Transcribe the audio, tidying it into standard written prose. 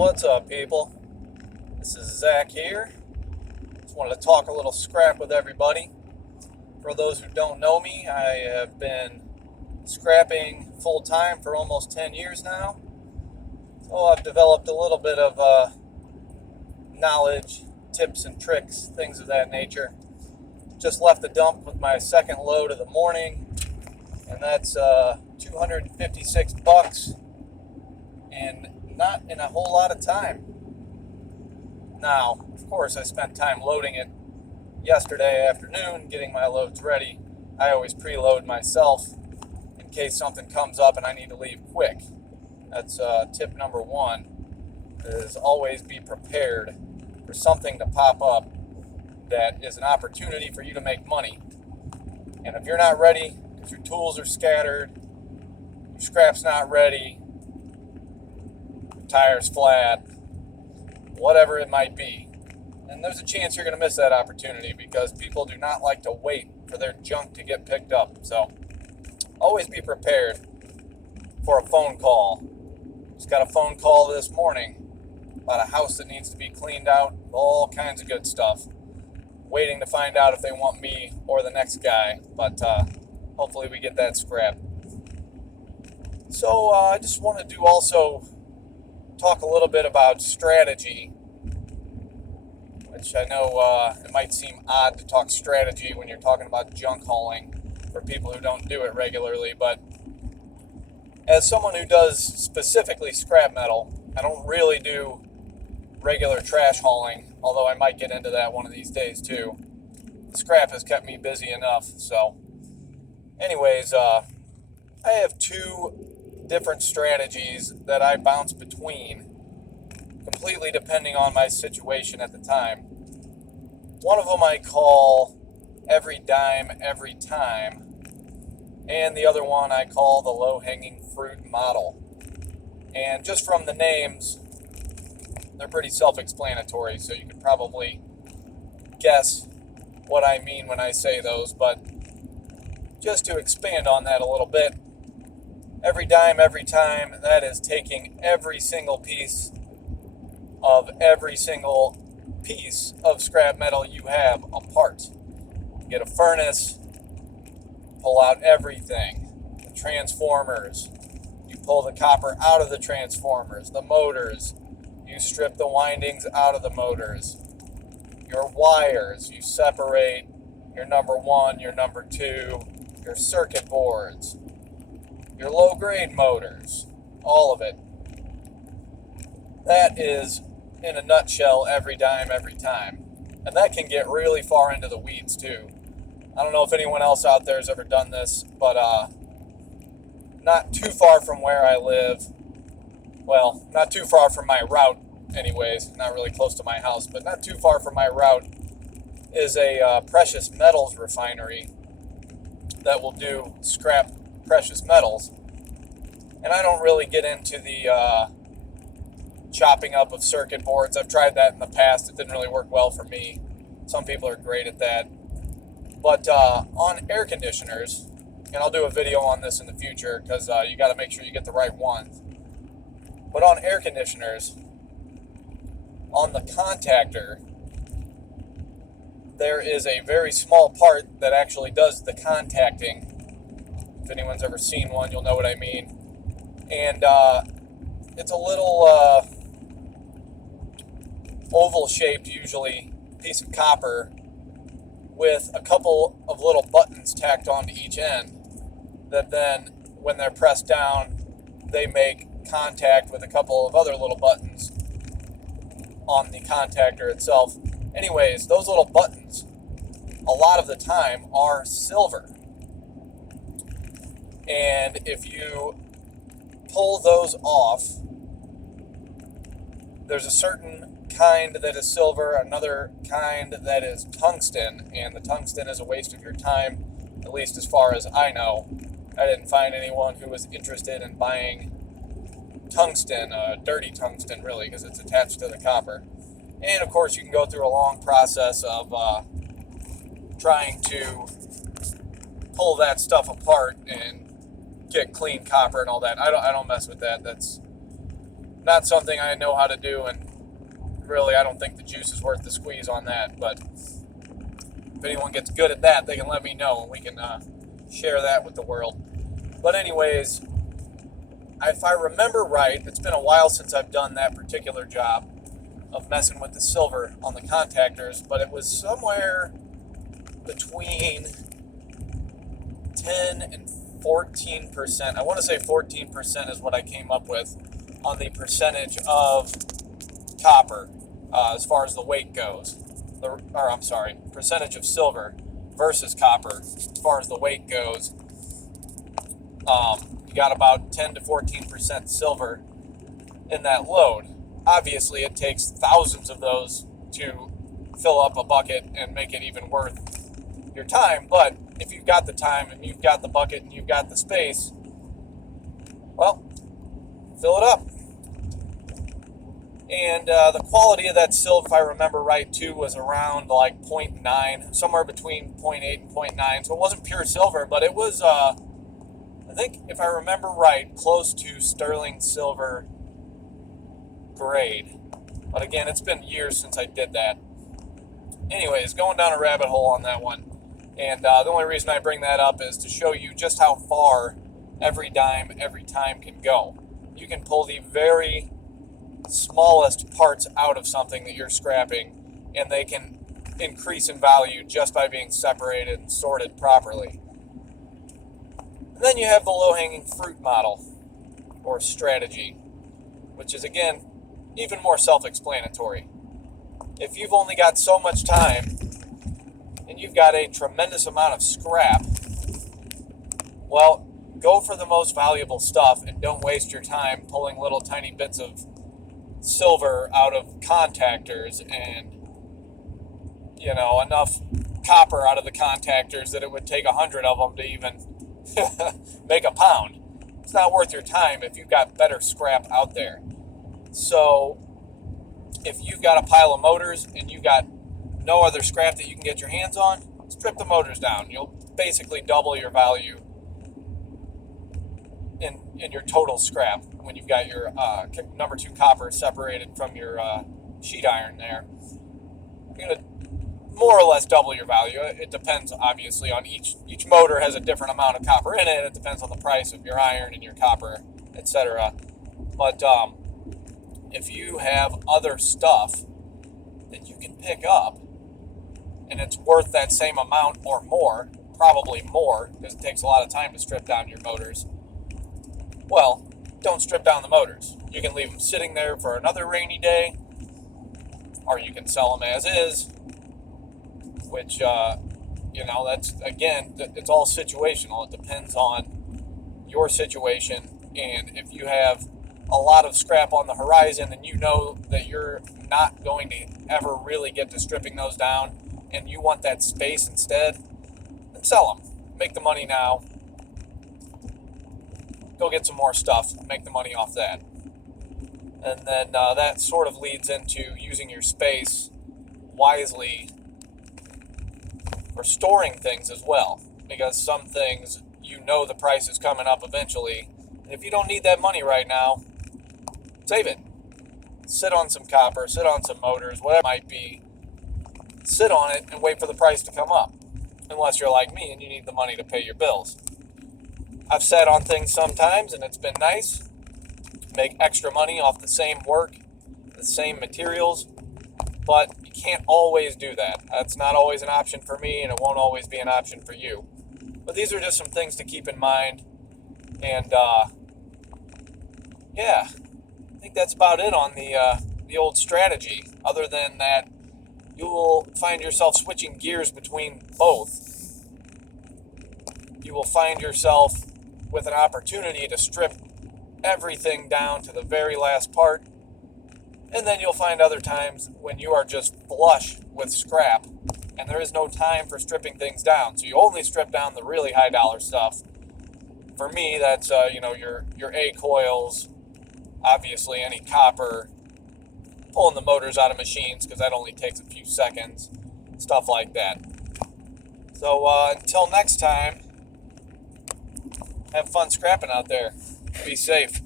What's up, people? This is Zach here. Just wanted to talk a little scrap with everybody. For those who don't know me, I have been scrapping full time for almost 10 years now. So I've developed a little bit of knowledge, tips and tricks, things of that nature. Just left the dump with my second load of the morning, and that's $256 and not in a whole lot of time. Now, of course, I spent time loading it yesterday afternoon, getting my loads ready. I always preload myself in case something comes up and I need to leave quick. That's tip number one, is always be prepared for something to pop up that is an opportunity for you to make money. And if you're not ready, if your tools are scattered, your scrap's not ready, your tire's flat, whatever it might be, and there's a chance you're going to miss that opportunity because people do not like to wait for their junk to get picked up. So always be prepared for a phone call. Just got a phone call this morning about a house that needs to be cleaned out, all kinds of good stuff. Waiting to find out if they want me or the next guy, but hopefully we get that scrapped. So I just want to also talk a little bit about strategy, which I know it might seem odd to talk strategy when you're talking about junk hauling for people who don't do it regularly, but as someone who does specifically scrap metal, I don't really do regular trash hauling, although I might get into that one of these days too. Scrap has kept me busy enough. So anyways, I have two different strategies that I bounce between, completely depending on my situation at the time. One of them I call every dime, every time, and the other one I call the low-hanging fruit model. And just from the names, they're pretty self-explanatory, so you can probably guess what I mean when I say those, but just to expand on that a little bit, every dime, every time, that is taking every single piece of scrap metal you have apart. Get a furnace, pull out everything, the transformers, you pull the copper out of the transformers, the motors, you strip the windings out of the motors, your wires, you separate your number one, your number two, your circuit boards, your low-grade motors, all of it. That is, in a nutshell, every dime, every time. And that can get really far into the weeds, too. I don't know if anyone else out there has ever done this, but not too far from where I live, well, not too far from my route anyways, not really close to my house, but not too far from my route is a precious metals refinery that will do scrap precious metals. And I don't really get into the chopping up of circuit boards. I've tried that in the past. It didn't really work well for me. Some people are great at that. But on air conditioners, and I'll do a video on this in the future because you got to make sure you get the right ones. But on air conditioners, on the contactor, there is a very small part that actually does the contacting. If anyone's ever seen one, you'll know what I mean. And it's a little oval-shaped, usually, piece of copper with a couple of little buttons tacked onto each end that then, when they're pressed down, they make contact with a couple of other little buttons on the contactor itself. Anyways, those little buttons, a lot of the time, are silver. And if you pull those off, there's a certain kind that is silver, another kind that is tungsten, and the tungsten is a waste of your time, at least as far as I know. I didn't find anyone who was interested in buying tungsten, dirty tungsten really, because it's attached to the copper. And of course you can go through a long process of trying to pull that stuff apart and get clean copper and all that. I don't mess with that. That's not something I know how to do, and really I don't think the juice is worth the squeeze on that. But if anyone gets good at that, they can let me know, and we can share that with the world. But anyways, if I remember right, it's been a while since I've done that particular job of messing with the silver on the contactors, but it was somewhere between 10 and 14%. I want to say 14% is what I came up with on the percentage of copper as far as the weight goes. Percentage of silver versus copper as far as the weight goes. You got about 10 to 14% silver in that load. Obviously, it takes thousands of those to fill up a bucket and make it even worth your time. But if you've got the time and you've got the bucket and you've got the space, well, fill it up. And the quality of that silver, if I remember right, too, was around like 0.9, somewhere between 0.8 and 0.9. So it wasn't pure silver, but it was, I think, if I remember right, close to sterling silver grade. But again, it's been years since I did that. Anyways, going down a rabbit hole on that one. And the only reason I bring that up is to show you just how far every dime, every time can go. You can pull the very smallest parts out of something that you're scrapping, and they can increase in value just by being separated and sorted properly. And then you have the low-hanging fruit model, or strategy, which is, again, even more self-explanatory. If you've only got so much time, and you've got a tremendous amount of scrap, well, go for the most valuable stuff and don't waste your time pulling little tiny bits of silver out of contactors and, enough copper out of the contactors that it would take 100 of them to even make a pound. It's not worth your time if you've got better scrap out there. So if you've got a pile of motors and you've got no other scrap that you can get your hands on, strip the motors down. You'll basically double your value in your total scrap when you've got your number 2 copper separated from your sheet iron there. You're going to more or less double your value. It depends, obviously, on each motor has a different amount of copper in it. It depends on the price of your iron and your copper, etc. But if you have other stuff that you can pick up and it's worth that same amount or more, probably more, because it takes a lot of time to strip down your motors, well, don't strip down the motors. You can leave them sitting there for another rainy day, or you can sell them as is, which, that's, again, it's all situational. It depends on your situation, and if you have a lot of scrap on the horizon and you know that you're not going to ever really get to stripping those down and you want that space instead, then sell them. Make the money now. Go get some more stuff and make the money off that. And then that sort of leads into using your space wisely for storing things as well. Because some things, the price is coming up eventually. And if you don't need that money right now, save it. Sit on some copper, sit on some motors, whatever it might be. Sit on it and wait for the price to come up. Unless you're like me and you need the money to pay your bills. I've sat on things sometimes and it's been nice. Make extra money off the same work, the same materials, but you can't always do that. That's not always an option for me, and it won't always be an option for you. But these are just some things to keep in mind, and I think that's about it on the old strategy, other than that you will find yourself switching gears between both. You will find yourself with an opportunity to strip everything down to the very last part, and then you'll find other times when you are just flush with scrap and there is no time for stripping things down, so you only strip down the really high dollar stuff. For me, that's your A coils, obviously any copper, pulling the motors out of machines because that only takes a few seconds, stuff like that. So until next time, have fun scrapping out there. Be safe.